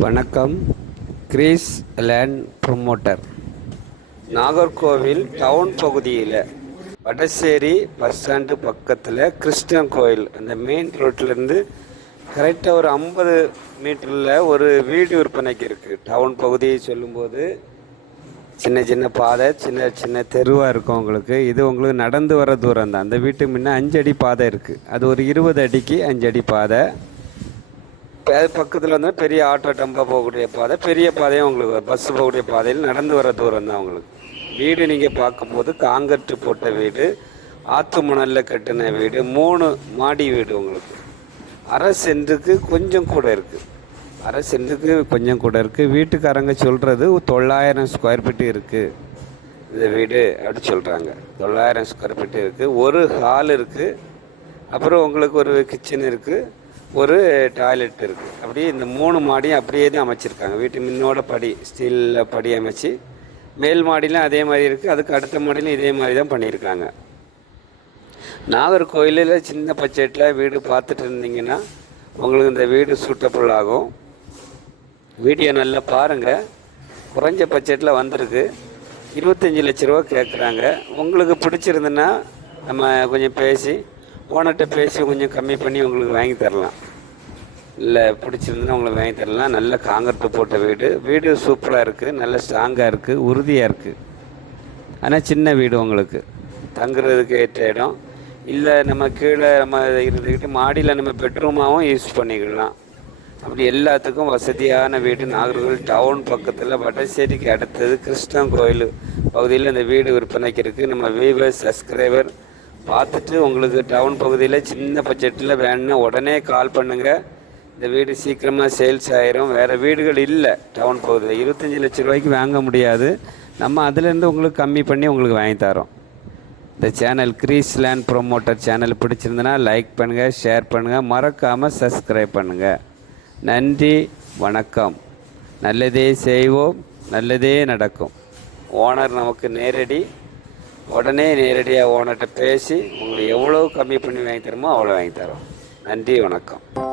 வணக்கம். Grace land promoter. Nagercoil town பகுதியில் Vadasery bus stand பக்கத்தில் கிருஷ்ணன் கோயில். அந்த மெயின் ரோட்லேருந்து கரெக்டாக ஒரு ஐம்பது மீட்டரில் ஒரு வீடு விற்பனைக்கு இருக்குது டவுன் பகுதியை சொல்லும்போது சின்ன சின்ன பாதை சின்ன சின்ன தெருவாக இருக்கும் உங்களுக்கு. இது உங்களுக்கு நடந்து வர தூரம் தான். அந்த வீட்டு முன்னே அஞ்சடி பாதை இருக்குது அது ஒரு இருபது அடிக்கு அஞ்சடி பாதை. அது பக்கத்தில் வந்து பெரிய ஆட்டோ டம்பா போகக்கூடிய பாதை பெரிய பாதையும் உங்களுக்கு பஸ் போகக்கூடிய பாதையில் நடந்து வர தூரம் தான் உங்களுக்கு. வீடு நீங்கள் பார்க்கும்போது காங்கிரட்டு போட்ட வீடு ஆற்று மணலில் கட்டின வீடு மூணு மாடி வீடு உங்களுக்கு. அரை சென்ட்டுக்கு கொஞ்சம் கூட இருக்குது அரை சென்ட்டுக்கு கொஞ்சம் கூட இருக்குது வீட்டுக்காரங்க சொல்கிறது தொள்ளாயிரம் ஸ்கொயர் ஃபீட்டு இருக்குது இந்த வீடு அப்படி சொல்கிறாங்க தொள்ளாயிரம் ஸ்கொயர் ஃபீட்டு இருக்குது ஒரு ஹால் இருக்குது அப்புறம் உங்களுக்கு ஒரு கிச்சன் இருக்குது ஒரு டாய்லெட் இருக்குது அப்படியே இந்த மூணு மாடியும் அப்படியே தான் அமைச்சிருக்காங்க. வீட்டு முன்னோட படி ஸ்டீலில் படி அமைச்சு மேல் மாடியிலும் அதே மாதிரி இருக்குது அதுக்கு அடுத்த மாடியிலும் இதே மாதிரி தான் பண்ணியிருக்காங்க நாகர்கோயிலில் சின்ன பட்ஜெட்டில் வீடு பார்த்துட்டு இருந்தீங்கன்னா உங்களுக்கு இந்த வீடு சூட்டபுள் ஆகும். வீடியோ நல்லா பாருங்கள் குறைஞ்ச பட்ஜெட்டில் வந்திருக்கு. இருபத்தஞ்சி லட்ச ரூபா கேட்குறாங்க. உங்களுக்கு பிடிச்சிருந்துன்னா நம்ம கொஞ்சம் பேசி ஓனர்கிட்ட பேசி கொஞ்சம் கம்மி பண்ணி உங்களுக்கு வாங்கி தரலாம். இல்லை பிடிச்சிருந்துன்னா உங்களுக்கு வாங்கி தரலாம். நல்ல காங்கிரட்டு போட்ட வீடு. வீடு சூப்பராக இருக்குது நல்ல ஸ்ட்ராங்காக இருக்குது உறுதியாக இருக்குது ஆனால் சின்ன வீடு உங்களுக்கு. தங்குறதுக்கு ஏற்ற இடம். இல்லை நம்ம கீழே நம்ம இருந்துக்கிட்டு மாடியில் நம்ம பெட்ரூமாகவும் யூஸ் பண்ணிக்கலாம். அப்படி எல்லாத்துக்கும் வசதியான வீடு. நாகர்கோவில் டவுன் பக்கத்தில் வடசேரிக்கு அடுத்தது கிருஷ்ணன் கோயில் பகுதியில் இந்த வீடு விற்பனைக்கு இருக்குது நம்ம வீவர் சப்ஸ்கிரைபர் பார்த்துட்டு உங்களுக்கு டவுன் பகுதியில் சின்ன பட்ஜெட்டில் வேணும்னா உடனே கால் பண்ணுங்கள் இந்த வீடு சீக்கிரமாக சேல்ஸ் ஆயிரும். வேறு வீடுகள் இல்லை டவுன் பகுதியில். இருபத்தஞ்சி லட்ச ரூபாய்க்கு வாங்க முடியாது. நம்ம அதுலேருந்து உங்களுக்கு கம்மி பண்ணி உங்களுக்கு வாங்கி தரோம். இந்த channel Grace land promoter channel பிடிச்சிருந்தனா like பண்ணுங்கள் ஷேர் பண்ணுங்கள் மறக்காமல் சப்ஸ்கிரைப் பண்ணுங்கள் நன்றி வணக்கம். நல்லதே செய்வோம் நல்லதே நடக்கும். ஓனர் நமக்கு நேரடி. உடனே நேரடியாக ஓனர்கிட்ட பேசி உங்களுக்கு எவ்வளோ கம்மி பண்ணி வாங்கி தரமோ அவ்வளோ வாங்கி தரோம். நன்றி வணக்கம்.